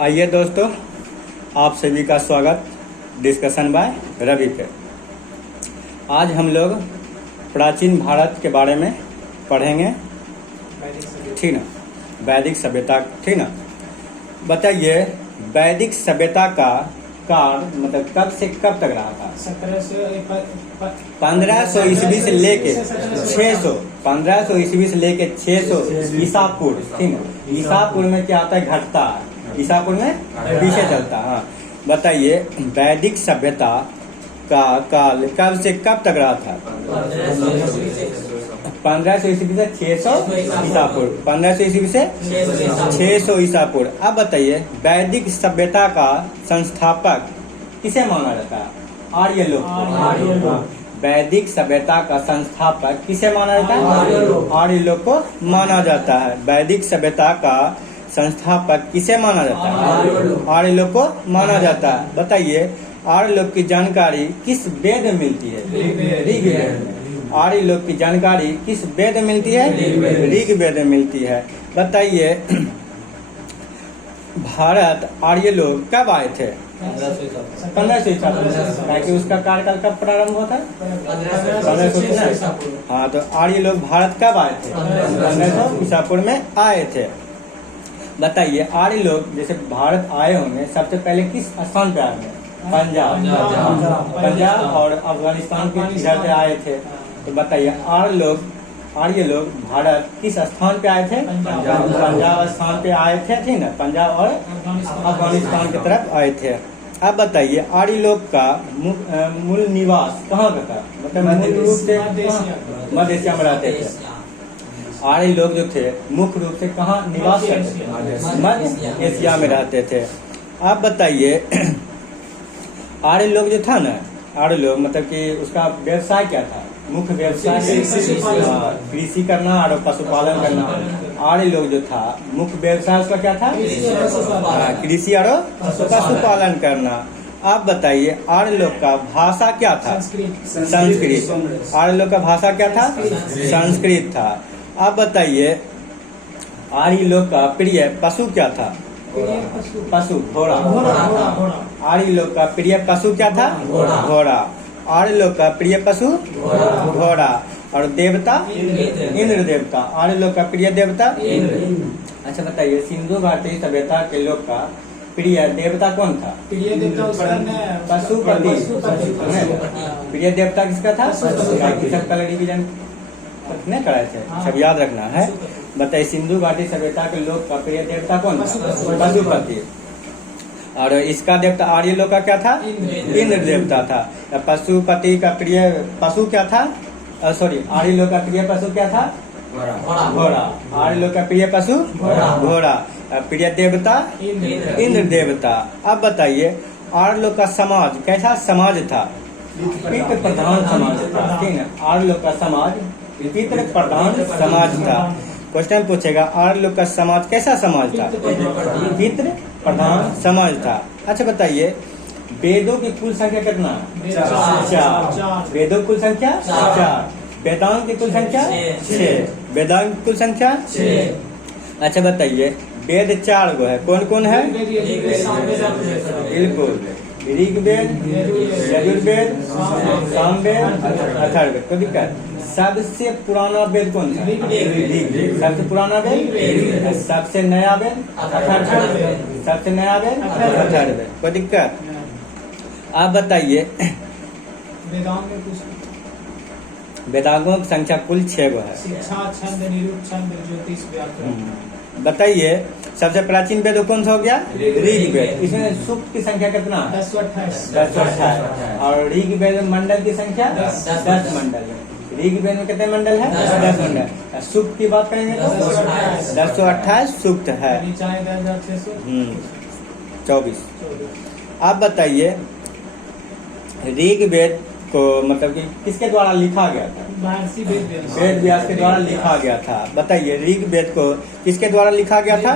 आइए दोस्तों, आप सभी का स्वागत डिस्कशन बाय रवि पे। आज हम लोग प्राचीन भारत के बारे में पढ़ेंगे, ठीक ना। वैदिक सभ्यता, ठीक ना। बताइए, वैदिक सभ्यता का काल मतलब कब से कब तक रहा था? 1500 ईस्वी से लेके 600, 1500 ईस्वी से लेके 600 ईसा पूर्व, ठीक है। ईसा पूर्व में क्या आता है? घटता है। ईसा पूर्व में पीछे चलता है। हाँ, बताइए, वैदिक सभ्यता का काल कब से कब तक रहा था? 1500 ईस्वी से 600 ईसा पूर्व, 1500 ईस्वी से 600 ईसा पूर्व। अब बताइए, वैदिक सभ्यता का संस्थापक किसे माना जाता है? आर्य लोग। वैदिक सभ्यता का संस्थापक किसे माना जाता है? आर्य लोग को माना जाता है। वैदिक सभ्यता का संस्थापक किसे माना जाता है? आर्य लोग को माना जाता है। बताइए, आर्य लोग की जानकारी किस वेद में मिलती है? ऋग्वेद में। आर्य लोग की जानकारी किस वेद में मिलती है? ऋग्वेद में मिलती है। बताइए, भारत आर्य लोग कब आए थे? 1500 ईसा पूर्व। उसका कार्यकाल कब प्रारंभ हुआ था? 1500। हाँ, तो आर्य लोग भारत कब आए थे? 1500 ईसा पूर्व में आए थे। बताइए, आर्य लोग जैसे भारत आए होंगे, सबसे पहले किस स्थान पे आए? पंजाब और अफगानिस्तान के इधर से आए थे। तो बताइए, आर्य लोग भारत किस स्थान पे आए थे? पंजाब स्थान पे आए थे, ठीक ना। पंजाब और अफगानिस्तान की तरफ आए थे। अब बताइए, आर्य लोग का मूल निवास कहाँ का था? मतलब मूल रूप से मध्य एशिया में रहते थे। आर्य लोग जो थे मुख्य रूप से कहाँ निवास करते थे? मध्य एशिया में रहते थे। आप बताइए, आर्य लोग जो था ना, आर्य लोग मतलब कि उसका व्यवसाय क्या था? मुख्य व्यवसाय कृषि करना और पशुपालन करना। आर्य लोग जो था मुख्य व्यवसाय उसका क्या था? कृषि और पशुपालन करना। आप बताइए, आर्य लोग का भाषा क्या था? संस्कृत। आर्य लोग का भाषा क्या था? संस्कृत था। आप बताइए, आर्य लोग का प्रिय पशु क्या था? पशु घोड़ा। आर्य लोग का प्रिय पशु क्या था? घोड़ा। आर्य लोग का प्रिय पशु घोड़ा। और देवता? इंद्र देवता। आर्य लोग का प्रिय देवता? अच्छा, बताइए, सिंधु घाटी सभ्यता के लोग का प्रिय देवता कौन था? पशुपति। प्रिय देवता किसका था? रिवीजन नहीं कराए थे, सब याद रखना है। बताइए, सिंधु घाटी सभ्यता के लोग का प्रिय देवता कौन था? पशुपति। और इसका देवता आर्य लोग का क्या था? इंद्र देवता था। पशुपति का प्रिय पशु क्या था? सॉरी, आर्य लोग का प्रिय पशु क्या था? घोड़ा। आर्य लोग का प्रिय पशु घोड़ा। प्रिय देवता इंद्र देवता। अब बताइए, आर्य लोग का समाज कैसा समाज था? पितृ प्रधान समाज था, ठीक है। आर्य लोग का समाज पितृ प्रधान समाज था। क्वेश्चन पूछेगा, आर्य लोग का समाज कैसा समाज था? पितृ प्रधान समाज था। अच्छा, बताइए, वेदों की कुल संख्या कितना? 4। वेदों की कुल संख्या 4। वेदांग की कुल संख्या 6। वेदांग की कुल संख्या 6। अच्छा, बताइए, वेद 4 गो है, कौन कौन है? बिल्कुल, ऋग्वेद, यजुर्वेद, सामवेद, अथर्ववेद। कोई दिक्कत? सबसे पुराना वेद कौन सा? ऋग्वेद। सबसे पुराना वेद? सबसे नया वेद? अथर्ववेद। सबसे नया वेद? अथर्ववेद। कोई दिक्कत? आप बताइए, वेदांगों की संख्या कुल 6 गो है। बताइए, सबसे प्राचीन वेद कौन सा हो गया? ऋग्वेद। इसमें सूक्त की संख्या कितना? 1028। और ऋग्वेद मंडल की संख्या 10 मंडल है। ऋग्वेद में कितने मंडल है? 10 मंडल। सूक्त की बात करेंगे तो 1028 सूक्त है। 24। आप बताइए, ऋग्वेद को मतलब कि किसके द्वारा लिखा गया था? वेद व्यास के द्वारा लिखा गया था। बताइए, ऋग्वेद को किसके द्वारा लिखा गया था?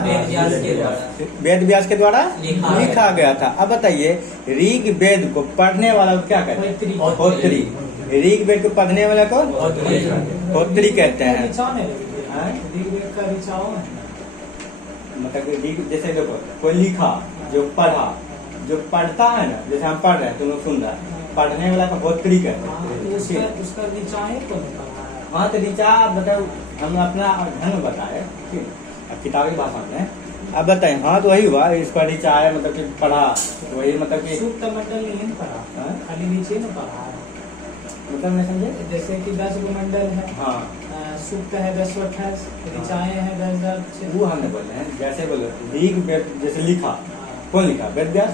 वेद व्यास के द्वारा लिखा गया था। अब बताइए, ऋग्वेद को पढ़ने वाला क्या कहते हैं? होत्री। ऋग्वेद को पढ़ने वाला को होत्री कहते हैं। मतलब जैसे देखो कोई लिखा, जो पढ़ा, जो पढ़ता है ना, जैसे हम पढ़ रहे हैं, तुम लोग सुन रहे हैं, पढ़ने वाला का होत्री कहते हैं। उसका ऋचाएं कौन पढ़ा है? हाँ तो ऋचा बताओ, हम अपना ढंग बताए, ठीक है, किताबी भाषा में। अब बताए, हाँ तो वही हुआ, इसका ऋचा है मतलब कि पढ़ा, वही मतलब कि सूक्त मंडल नहीं पढ़ा, खाली नीचे न पढ़ा है, मतलब नहीं समझे। जैसे कि 10 गो मंडल है, हाँ सूक्त है 1028, ऋचाएं है 10,000। वो हमने बोले हैं, जैसे बोलो ऋग वेद, जैसे लिखा, कौन लिखा? वेद व्यास।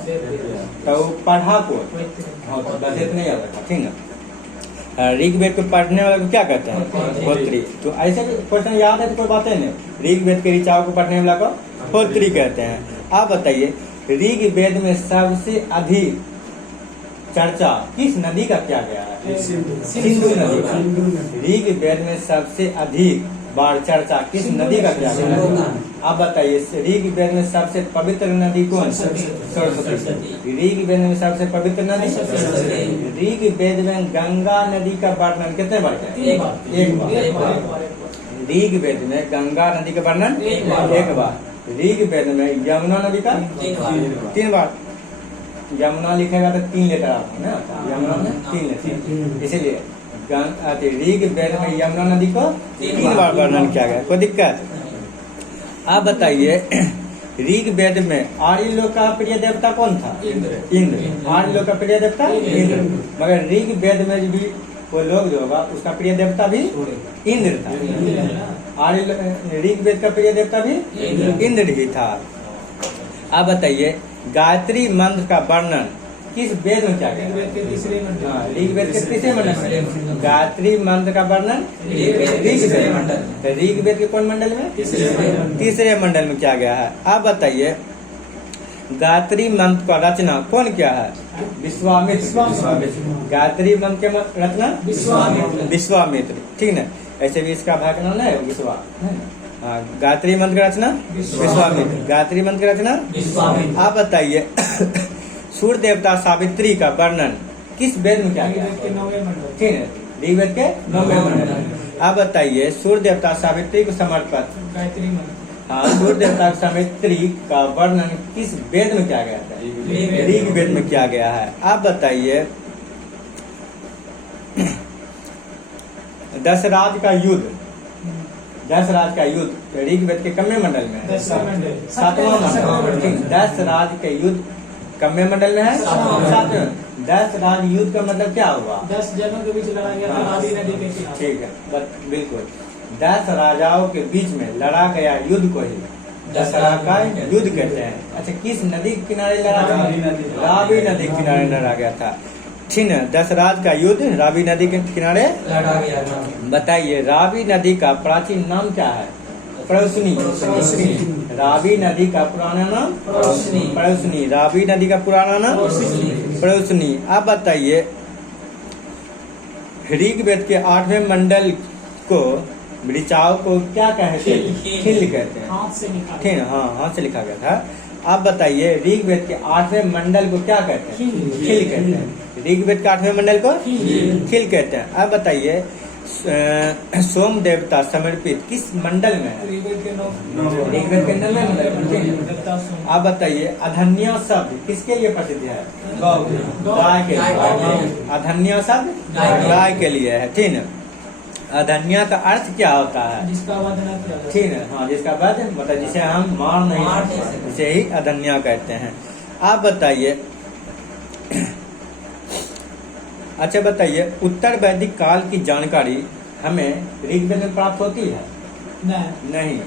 तो पढ़ा कौन? हाँ तो बजट नहीं आता था, ठीक है। ऋग वेद को पढ़ने वाले को क्या कहते हैं? होत्री। तो ऐसे भी क्वेश्चन याद है तो कोई बात नहीं, ऋग वेद के ऋचाओं को पढ़ने वाला को होत्री कहते हैं। आप बताइए, ऋग वेद में सबसे अधिक चर्चा किस नदी का किया गया है? सिंधु नदी का। ऋग वेद में सबसे अधिक बार चर्चा किस नदी का किया गया है? आप बताइए, ऋग वेद में सबसे पवित्र नदी कौन? सरस्वती। ऋग वेद में सबसे पवित्र नदी ऋग वेद में गंगा नदी का वर्णन कितने बार है? एक बार। ऋग वेद में गंगा नदी का वर्णन एक बार। ऋग वेद में यमुना नदी का 3 बार। यमुना लिखेगा तो 3 लेटर आपको ना, यमुना में 3 लेटर, इसीलिए ऋग वेद में यमुना नदी को 3 बार वर्णन किया गया। कोई दिक्कत? आप बताइए, ऋग वेद में आर्य लोग का प्रिय देवता कौन था? इंद्र। आर्य लोग का प्रिय देवता इंद्र। मगर ऋग वेद में भी वो लोग जो होगा उसका प्रिय देवता भी इंद्र था। आर्य ऋग वेद का प्रिय देवता भी इंद्र ही था। आप बताइए, गायत्री मंत्र का वर्णन किस वेद में किया गया? ऋग वेद के तीसरे मंडल में। गायत्री मंत्र का वर्णन ऋग वेद के कौन मंडल में? तीसरे मंडल में किया गया है। आप बताइए, गायत्री मंत्र का रचना कौन किया है? विश्वामित्र। गायत्री मंत्र के रचना विश्वामित्र, ठीक न। ऐसे भी इसका भाग नाम है विश्वा। गायत्री मंत्र का रचना विश्वामित्र। गायत्री मंत्र की रचना विश्वामित्र। आप बताइए, सूर्य देवता सावित्री का वर्णन किस वेद में किया गया? ठीक है, ऋग वेद के 9वें मंडल। आप बताइए, सूर्य देवता सावित्री को समर्पित गायत्री मंत्र, हाँ, सूर्य देवता सावित्री का वर्णन किस वेद में किया गया था? ऋग वेद में किया गया है। आप बताइए, दशराज का युद्ध ऋग वेद के कम्मे मंडल में है? 7वां मंडल। दशराज के युद्ध कम्मे मंडल में है? 7वें। दशराज युद्ध का मतलब क्या हुआ? 10 जनों के बीच लड़ा गया था रावी नदी के किनारे। ठीक है, बिल्कुल। 10 राजाओं के बीच में लड़ा गया युद्ध को ही दशहरा का युद्ध कहते हैं। अच्छा, किस नदी के किनारे लड़ा गया? रावी नदी के किनारे लड़ा गया था, ठीक है। दशराज का युद्ध रावी नदी के किनारे लड़ा गया था। बताइए, रावी नदी का प्राचीन नाम क्या है? प्रौसनी। रावी नदी का पुराना नाम प्रौसनी। रावी नदी का पुराना नाम प्रौसनी। आप बताइए, ऋग वेद के 8वें मंडल को ऋचाओं को क्या कहते हैं? खिल कहते हैं। ठीक है, हाँ, हाथ से लिखा गया था। आप बताइए, ऋग वेद के 8वें मंडल को क्या कहते हैं? खिल कहते हैं। ऋग वेद के 8वें मंडल को खिल कहते हैं। आप बताइए, सोम देवता समर्पित किस मंडल में है? ऋग वेद के 9वें मंडल। आप बताइए, अधन्या शब्द किसके लिए प्रसिद्ध है? गाय के लिए। अधन्या शब्द गाय के लिए है, ठीक है। अधन्या का अर्थ क्या होता है? जिसका वध न किया, ठीक है, हाँ, जिसका वध मतलब जिसे हम मार नहीं सकते, इसे ही अधन्या कहते हैं। आप बताइए, अच्छा बताइए, उत्तर वैदिक काल की जानकारी हमें ऋग्वेद में प्राप्त होती है? नहीं।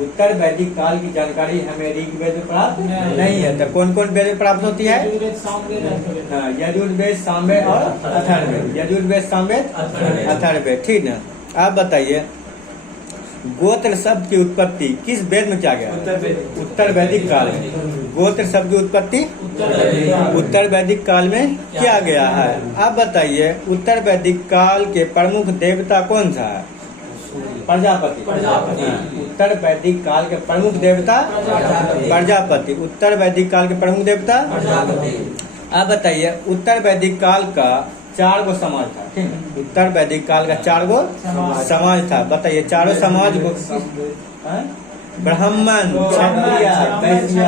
उत्तर वैदिक काल की जानकारी हमें ऋग्वेद में प्राप्त नहीं है। तो कौन कौन वेद में प्राप्त होती है? यजुर्वेद, सामवेद और अथर्ववेद। यजुर्वेद, सामवेद, अथर्ववेद, ठीक है। आप बताइए, गोत्र शब्द की उत्पत्ति किस वेद में किया गया? उत्तर वैदिक काल में। गोत्र शब्द की उत्पत्ति उत्तर वैदिक काल में किया गया है। आप बताइए, उत्तर वैदिक काल के प्रमुख देवता कौन सा है? प्रजापति। उत्तर वैदिक काल के प्रमुख देवता प्रजापति। उत्तर वैदिक काल के प्रमुख देवता। आप बताइए, उत्तर वैदिक काल का 4 गो समाज था, ठीक है। उत्तर वैदिक काल का 4 गो समाज था। बताइए, चारों समाज को ब्राह्मण, क्षत्रिय, वैश्य।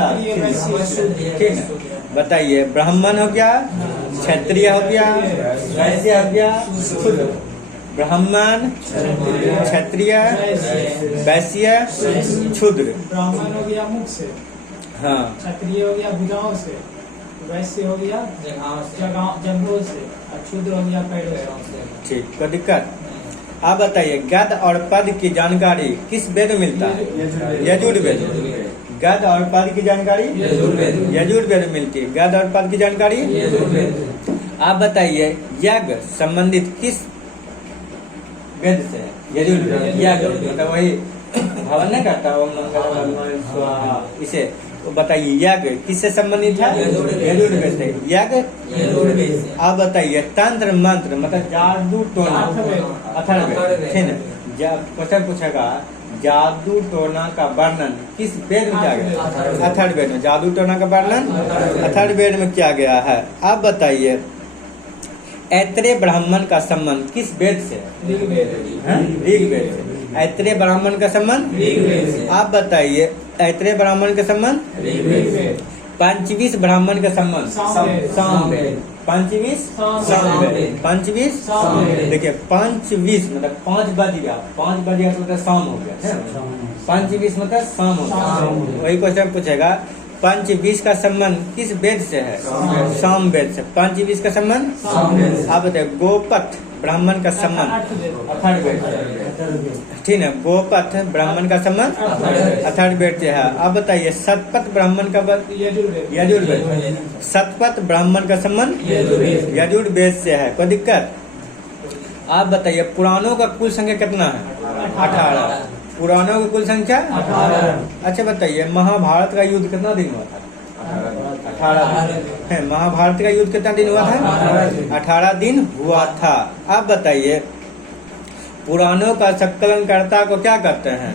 ठीक है, बताइए ब्राह्मण हो गया, क्षत्रिय हो गया, वैश्य हो गया, शूद्र। ब्राह्मण, क्षत्रिय, वैश्य, शूद्र। ब्राह्मण हो गया मुख से, हाँ, क्षत्रिय हो गया भुजाओं से, वैश्य हो गया जंघों से, और शूद्र हो गया पैरों से। ठीक, कोई दिक्कत? आप बताइए गद और पद की जानकारी किस वेद में मिलता है? यजुर्वेद। गद और पद की जानकारी यजुर्वेद में मिलती है। गद और पद की जानकारी आप बताइए यज्ञ संबंधित किस वेद से? यजुर्वेद। यज्ञ मतलब वही हवन नहीं करता, ओम मंगल स्वाहा, इसे तो बताइए यज्ञ किससे संबंधित है? यजुर्वेद से। यज्ञ। आप बताइए तंत्र मंत्र मतलब जादू टोना, अथर्ववेद। ठीक है, क्वेश्चन पूछेगा जादू टोना का वर्णन किस वेद में किया गया? अथर्ववेद में। जादू टोना का वर्णन अथर्ववेद में किया गया है। आप बताइए ऐत्रेय ब्राह्मण का संबंध किस वेद से? ऋग्वेद से। ऐत्रेय ब्राह्मण का संबंध? आप बताइए ऐत्रेय ब्राह्मण का संबंध? पंचविश ब्राह्मण का संबंध? सामवेद। पंचविश सामवेद। पंचविश देखिए पंचविश मतलब 5 बज गया, 5 बज गया तो मतलब शाम हो गया। पंचविश मतलब शाम हो गया। वही क्वेश्चन पूछेगा पंचविश का संबंध किस वेद से है? सामवेद से। पंचविश का संबंध आप बताइए गोपथ ब्राह्मण का संबंध अथर्ववेद। ठीक है, गोपथ ब्राह्मण का संबंध अथर्ववेद से है। आप बताइए शतपथ ब्राह्मण का यजुर्वेद। शतपथ ब्राह्मण का संबंध यजुर्वेद से है। कोई दिक्कत? आप बताइए पुराणों का कुल संख्या कितना है? 18। पुराणों की कुल संख्या 18। अच्छा बताइए महाभारत का युद्ध कितना दिन हुआ था? 18 है। महाभारत का युद्ध कितना दिन हुआ था? 18 दिन हुआ था। आप बताइए पुराणों का संकलनकर्ता को क्या कहते हैं?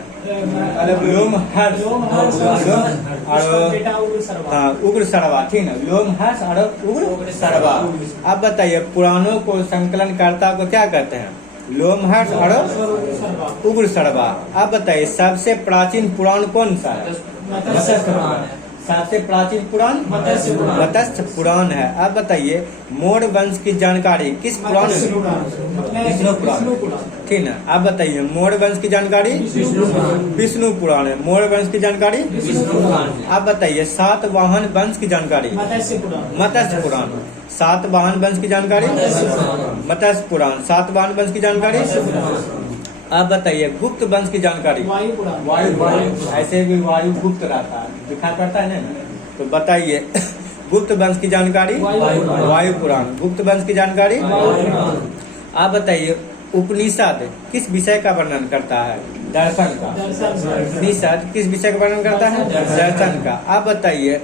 लोमहर्ष और उग्र सरवा। ठीक है, लोमहर्ष और उग्र सरवा। आप बताइए पुराणों को संकलनकर्ता को क्या कहते हैं? लोमहर्ष और उग्र सरवा। आप बताइए सबसे प्राचीन पुराण कौन सा है? सबसे प्राचीन पुराण मत्स्य पुराण है। आप बताइए मौर्य वंश की जानकारी किस पुराण में? विष्णु पुराण। ठीक है, आप बताइए मौर्य वंश की जानकारी विष्णु पुराण है। मौर्य वंश की जानकारी आप बताइए सातवाहन वंश की जानकारी मत्स्य पुराण। सातवाहन वंश की जानकारी मत्स्य पुराण। सातवाहन वंश की जानकारी आप बताइए गुप्त वंश की जानकारी वायु। ऐसे भी वायु गुप्त रहता है, दिखा करता है ना, तो बताइए गुप्त वंश की जानकारी वायु पुराण। गुप्त वंश की जानकारी आप बताइए उपनिषद किस विषय का वर्णन करता है? दर्शन का। उपनिषद किस विषय का वर्णन करता है? दर्शन का। आप बताइए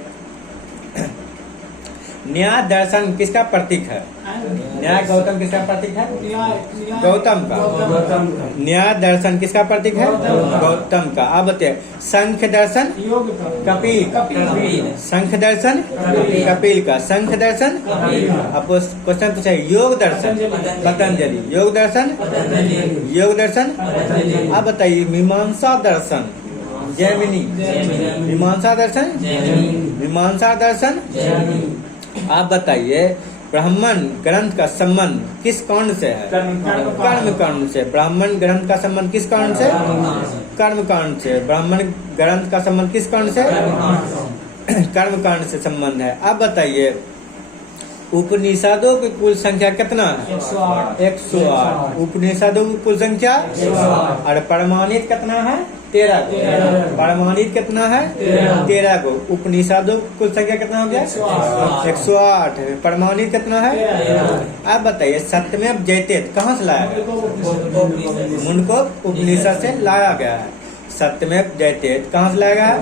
न्याय दर्शन किसका प्रतीक है? न्याय गौतम किसका प्रतीक है? गौतम का। न्याय दर्शन किसका प्रतीक है? गौतम का। आप बताइए संख्य दर्शन कपिल। संख्य दर्शन कपिल का। संख्य दर्शन आपको क्वेश्चन पूछा योग दर्शन पतंजलि। योग दर्शन आप बताइए मीमांसा दर्शन जैमिनी। मीमांसा दर्शन आप बताइए ब्राह्मण ग्रंथ का संबंध किस कर्ण से है? कर्म कर्ण से। ब्राह्मण ग्रंथ का संबंध किस कर्ण से? कर्म कर्ण से। ब्राह्मण ग्रंथ का संबंध किस कर्ण से? कर्म कर्ण से संबंध है। आप बताइए उपनिषदों की कुल संख्या कितना है? 108। उपनिषदों की कुल संख्या और प्रमाणित कितना है? 13। प्रमाणित कितना है? 13 को। उपनिषदों की कुल संख्या कितना हो गया? 108। प्रमाणित कितना है? आप बताइए सत्यमेव जयते कहाँ से लाया गया? मुंडको उपनिषद से लाया गया है। सत्यमेव जयते कहाँ से लाया गया है?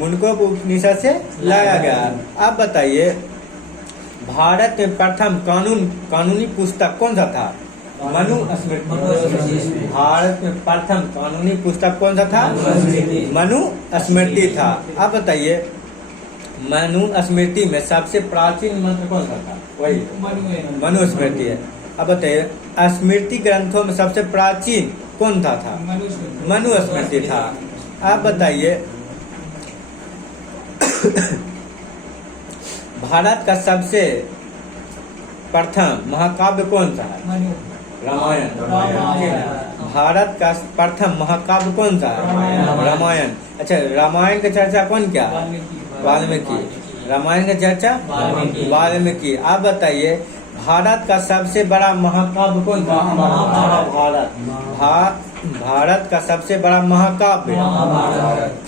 मुंडको उपनिषद से लाया गया है। आप बताइए भारत में प्रथम कानूनी पुस्तक कौन सा था? मनुस्मृति। भारत में प्रथम कानूनी पुस्तक कौन सा था? मनुस्मृति था। आप बताइए मनुस्मृति में सबसे प्राचीन मंत्र कौन सा था? वही मनुस्मृति है। अब बताइए स्मृति ग्रंथों में सबसे प्राचीन कौन था? मनुस्मृति था। आप बताइए भारत का सबसे प्रथम महाकाव्य कौन सा है? मनु रामायण। रामायण। भारत का प्रथम महाकाव्य कौन सा है? रामायण। रामायण। अच्छा, रामायण की चर्चा कौन किया? वाल्मीकि वाल्मीकि। रामायण की चर्चा वाल्मीकि। आप बताइए भारत का सबसे बड़ा महाकाव्य कौन था? महाभारत। भारत का सबसे बड़ा महाकाव्य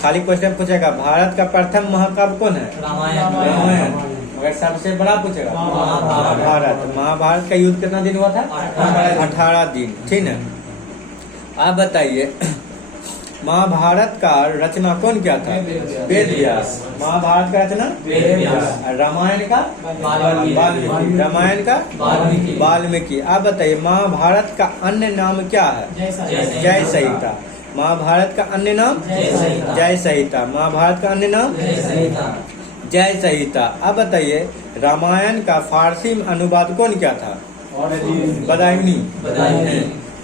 खाली क्वेश्चन पूछेगा भारत का प्रथम महाकाव्य कौन है? रामायण। मगर सबसे बड़ा पूछेगा महाभारत। महाभारत का युद्ध कितना दिन हुआ था? 18 दिन। ठीक है। आप बताइए महाभारत का रचना कौन किया था? वेद व्यास। महाभारत का रचना वेद व्यास। रामायण का वाल्मीकि। रामायण का वाल्मीकि। आप बताइए महाभारत का अन्य नाम क्या है? जय संहिता। महाभारत का अन्य नाम जय संहिता। महाभारत का अन्य नाम जय संहिता। अब बताइए रामायण का फारसी अनुवाद कौन किया था? बदायूनी।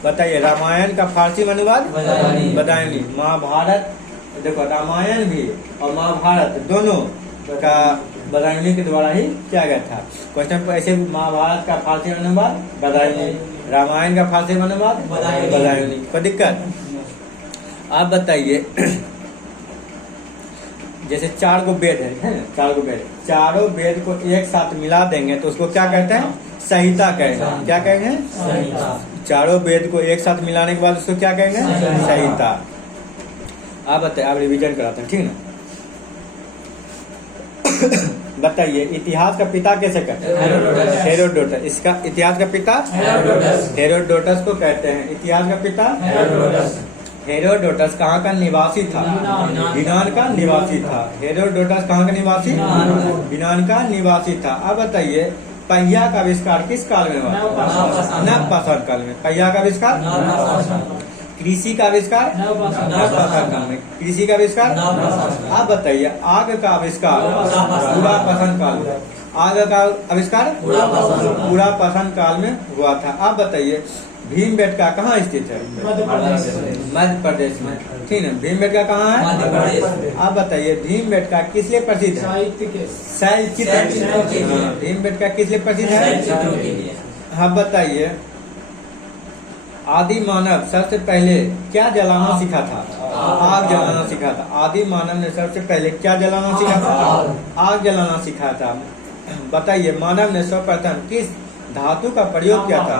बताइए रामायण का फारसी अनुवाद बदायूनी। महाभारत देखो रामायण भी और महाभारत दोनों का बदायूनी के द्वारा ही किया गया था। क्वेश्चन को ऐसे महाभारत का फारसी अनुवाद बदायूनी, रामायण का फारसी अनुवाद बदायूनी। कोई दिक्कत? आप बताइए जैसे 4 गो वेद है ना, 4 गो वेद, चारों वेद को एक साथ मिला देंगे तो उसको क्या कहते हैं? संहिता कहेंगे। क्या कहेंगे? चारों वेद को एक साथ मिलाने के बाद उसको क्या कहेंगे? संहिता। आप बताइए, आप रिवीजन कराते हैं, ठीक ना? बताइए इतिहास का पिता कैसे कहते हैं? हेरोडोटस। इसका इतिहास का पिता हेरोडोटस को कहते हैं। इतिहास का पिता हेरोडोटस कहाँ का निवासी था? यूनान का निवासी था। हेरोडोटस कहाँ का निवासी? यूनान का निवासी था। अब बताइए पहिया का आविष्कार किस काल में हुआ? नवपाषाण काल में। पहिया का आविष्कार। कृषि का आविष्कार नवपाषाण काल में। कृषि का आविष्कार। आप बताइए आग का आविष्कार पुरापाषाण काल में। आग का आविष्कार पुरापाषाण काल में हुआ था। आप बताइए भीमबेटका कहाँ स्थित है? मध्य प्रदेश में। ठीक है। भीमबेटका कहाँ है? आप बताइए भीमबेटका किस लिए प्रसिद्ध है? साहित्य। भीमबेटका किस लिए प्रसिद्ध है? हाँ बताइए आदि मानव सबसे पहले क्या जलाना सीखा था? आग जलाना सीखा था। आदि मानव ने सबसे पहले क्या जलाना सीखा था? आग जलाना सीखा था। बताइए मानव ने सर्वप्रथम किस धातु का प्रयोग किया था?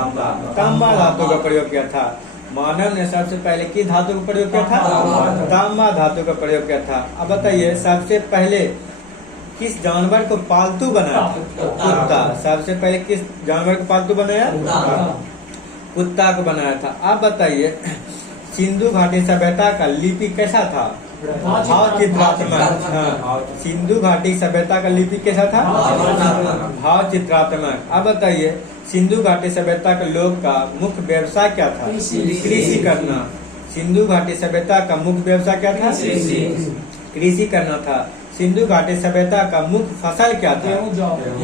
तांबा धातु का प्रयोग किया था। मानव ने सबसे पहले किस धातु का प्रयोग किया था? तांबा धातु का प्रयोग किया था। अब बताइए सबसे पहले किस जानवर को पालतू बनाया था? कुत्ता। सबसे पहले किस जानवर को पालतू बनाया? कुत्ता को बनाया था। अब बताइए सिंधु घाटी सभ्यता का लिपि कैसा था? भाव चित्रात्मक। सिंधु घाटी सभ्यता का लिपि कैसा था? भाव चित्रात्मक। अब बताइए सिंधु घाटी सभ्यता के लोग का मुख्य व्यवसाय क्या था? कृषि करना। सिंधु घाटी सभ्यता का मुख्य व्यवसाय क्या था? कृषि करना था। सिंधु घाटी सभ्यता का मुख्य फसल क्या था?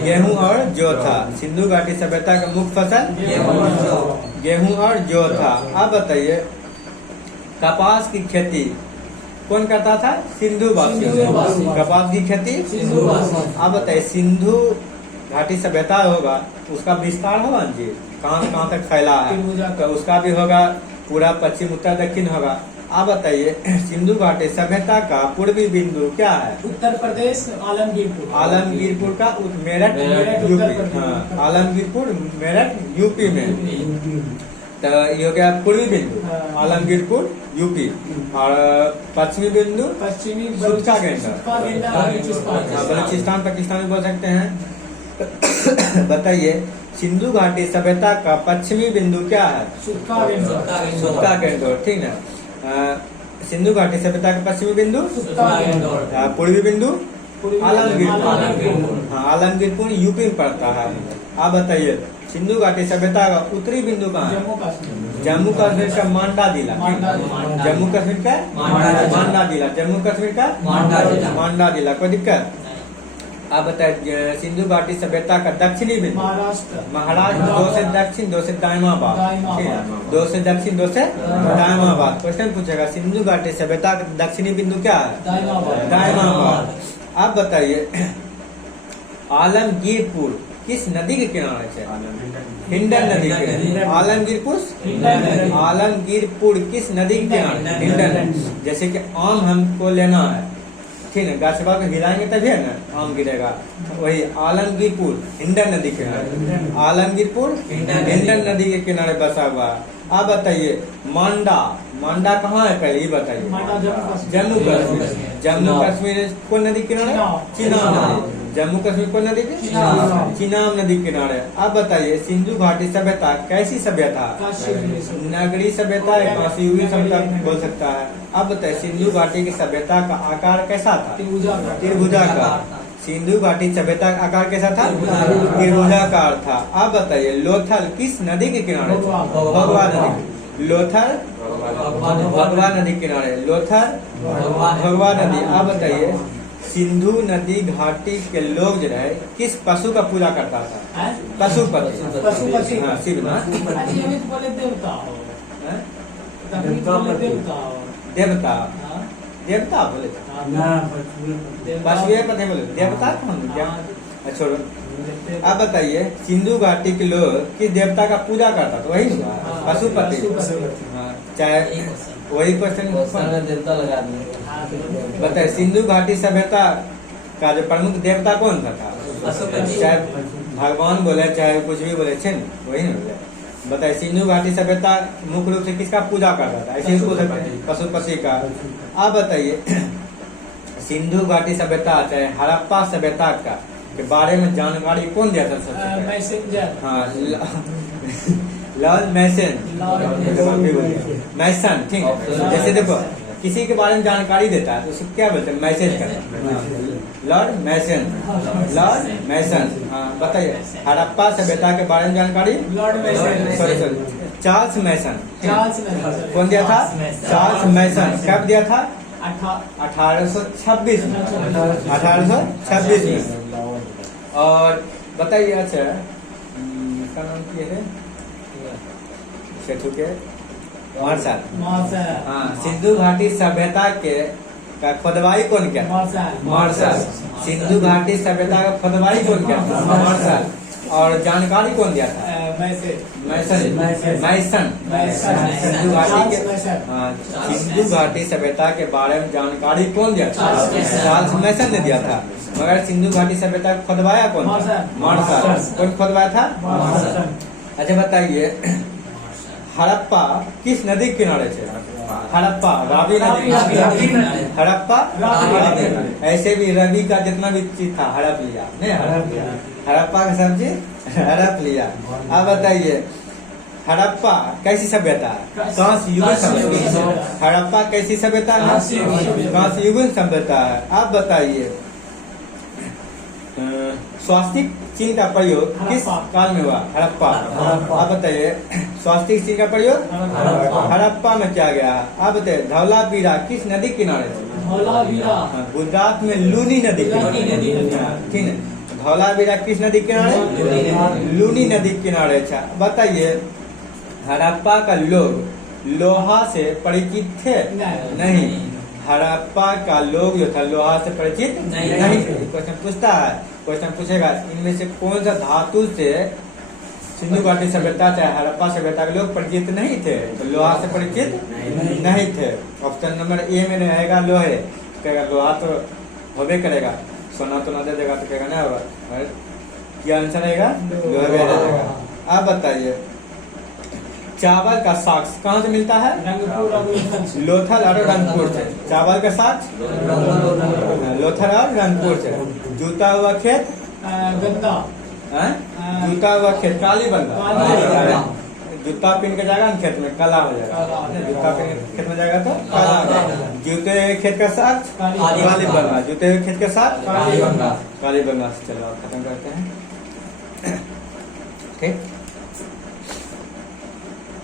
गेहूं और जौ था। सिंधु घाटी सभ्यता का मुख्य फसल गेहूं और जौ था। अब बताइए कपास की खेती कौन करता था? सिंधु वासी। कपास की खेती अब बताइए सिंधु घाटी सभ्यता होगा उसका विस्तार होगा जी कहाँ तक फैला है? तो उसका भी होगा पूरा पश्चिम उत्तर दक्षिण होगा। आप बताइए सिंधु घाटी सभ्यता का पूर्वी बिंदु क्या है? उत्तर प्रदेश आलमगीरपुर। आलमगीरपुर का मेरठ यूपी। हाँ आलमगीरपुर मेरठ यूपी में। तो ये हो गया पूर्वी बिंदु आलमगीरपुर यूपी और पश्चिमी बिंदु सुटका बलूचिस्तान पाकिस्तान में बोल सकते हैं। बताइए सिंधु घाटी सभ्यता का पश्चिमी बिंदु क्या है? सुटका केंद्र। ठीक है। सिंधु घाटी सभ्यता का पश्चिमी बिंदु पूर्वी बिंदु आलमगीरपुर। हाँ आलमगीरपुर यूपी में पड़ता है। आप बताइए सिंधु घाटी सभ्यता का उत्तरी बिंदु कहाँ है? जम्मू कश्मीर का मांडा जिला। जम्मू कश्मीर का मांडा जिला। जम्मू कश्मीर का मांडा जिला। कोई दिक्कत? आप बताइए सिंधु घाटी सभ्यता का दक्षिणी बिंदु महाराष्ट्र। महाराष्ट्र, 2 से दक्षिण 2 से दायमाबाद, दायमाबाद। ठीक है? 2 से दक्षिण 2 से दायमाबाद। क्वेश्चन पूछेगा सिंधु घाटी सभ्यता का दक्षिणी बिंदु क्या है? दायमाबाद। दायमाबाद। आप बताइए आलमगीरपुर किस नदी के किनारे है? हिंडन नदी के। आलमगीरपुर किस नदी के किनारे? हिंडन। जैसे कि आम हमको लेना है, ठीक है, गाछवा को हिलाएंगे तभी है ना आम गिरेगा, वही आलमगीरपुर हिंडन नदी के किनारे। आलमगीरपुर हिंडन नदी के किनारे बसा हुआ है। आप बताइए मांडा, मांडा कहाँ है पहले ये बताइए? मांडा जम्मू कश्मीर। जम्मू कश्मीर कौन नदी किनारे? चिनाब नदी। जम्मू कश्मीर कौन नदी के? चिनाब नदी किनारे। अब बताइए सिंधु घाटी सभ्यता कैसी सभ्यता? नगरीय सभ्यता या काशी सभ्यता बोल सकता है। अब बताइए सिंधु घाटी की सभ्यता का आकार कैसा था? त्रिभुजाकार। सिंधु घाटी सभ्यता का आकार कैसा था? त्रिभुजाकार था। अब बताइए लोथल किस नदी के किनारे? भगवा नदी। लोथल भगवा नदी किनारे। लोथल भगवा नदी। अब बताइए सिंधु नदी घाटी के लोग जो है किस पशु का पूजा करता था? पशुपति। हाँ शिव ना देवता। देवता बोले पशु पति बोले देवता कौन? छोड़ो। अब बताइए सिंधु घाटी के लोग किस देवता का पूजा करता था? वही पशुपति। चाहे वही क्वेश्चन देवता लगा दिए। बताइए सिंधु घाटी सभ्यता का जो प्रमुख देवता कौन सा था? चाहे भगवान बोले चाहे कुछ भी बोले छे वही ना बोले। बताइए सिंधु घाटी सभ्यता मुख्य रूप से किसका पूजा करता था? ऐसे पशुपति का। आप बताइए सिंधु घाटी सभ्यता चाहे हड़प्पा सभ्यता का के बारे में जानकारी कौन दिया था सबसे पहले? हाँ लॉर्ड मैसन। ठीक है, जैसे देखो किसी के बारे में जानकारी देता है तो उसको क्या बोलते हैं? मैसेज करते हैं। लॉर्ड मैसन। हाँ बताइए हड़प्पा सभ्यता के बारे में जानकारी? सॉरी चार्ल्स मैसन। कौन दिया था? चार्ल्स मैसन। कब दिया था? 1826 में। 1826 में। और बताइए अच्छा इसका नाम क्या है? सेठू के मार्शल। हाँ सिंधु घाटी सभ्यता के का खोदवाई कौन किया? मार्शल। सिंधु घाटी सभ्यता का खोदवाई कौन किया? मार्शल। और जानकारी कौन दिया था? मैसन। सिंधु घाटी के सिंधु घाटी सभ्यता के बारे में जानकारी कौन दिया था? चार्ल्स मैसन ने दिया था। मगर सिंधु घाटी सभ्यता को खोदवाया कौन? मार्शल। कौन खोदवाया था? अच्छा बताइए हड़प्पा किस नदी के किनारे थे? हड़प्पा रावी नदी। हड़प्पा रावी। ऐसे भी रवि का जितना भी चीज था हड़प लिया, नहीं हड़प्पा का सब्जी हड़प लिया। अब बताइए हड़प्पा कैसी सभ्यता है? कांस्य युगीन सभ्यता। हड़प्पा कैसी सभ्यता है? कांस्य युगीन सभ्यता है। आप बताइए स्वास्तिक चिन्ह का प्रयोग किस काल में हुआ? हड़प्पा। आप बताइए स्वास्तिक चिन्ह का प्रयोग हड़प्पा में किया गया। आप बताइए धौलावीरा किस नदी किनारे थे? गुजरात में लूनी नदी। ठीक है, धौलावीरा किस नदी किनारे? लूनी नदी किनारे था। बताइए हड़प्पा का लोग लोहा से परिचित थे? नहीं। हड़प्पा का लोग जो था लोहा से परिचित नहीं थे। क्वेश्चन पूछता है, क्वेश्चन पूछेगा इनमें से कौन सा धातु से सिंधु घाटी सभ्यता चाहे हड़प्पा सभ्यता के लोग परिचित नहीं थे? तो लोहा से परिचित नहीं थे। ऑप्शन नंबर ए में रहेगा लोहे। कहेगा लोहा तो होबे करेगा, सोना तो ना दे देगा तो कहेगा ना होगा। क्या आंसर रहेगा? लोहे रहेगा। आप बताइए चावल का साग कहाँ से मिलता है? लोथल और रंगपुर से। चावल का साग लोथल और रंगपुर से। जूता हुआ खेत गद्दा। जूता हुआ खेत काली बंगा। जूता पहन के जाएगा ना खेत में काला हो जाएगा। जूता पहन के खेत में जाएगा तो काला हो जाएगा। जूते खेत का साग काली बंगा। जूते खेत के साग काली बंगा। चलो खत्म करते हैं। ठीक।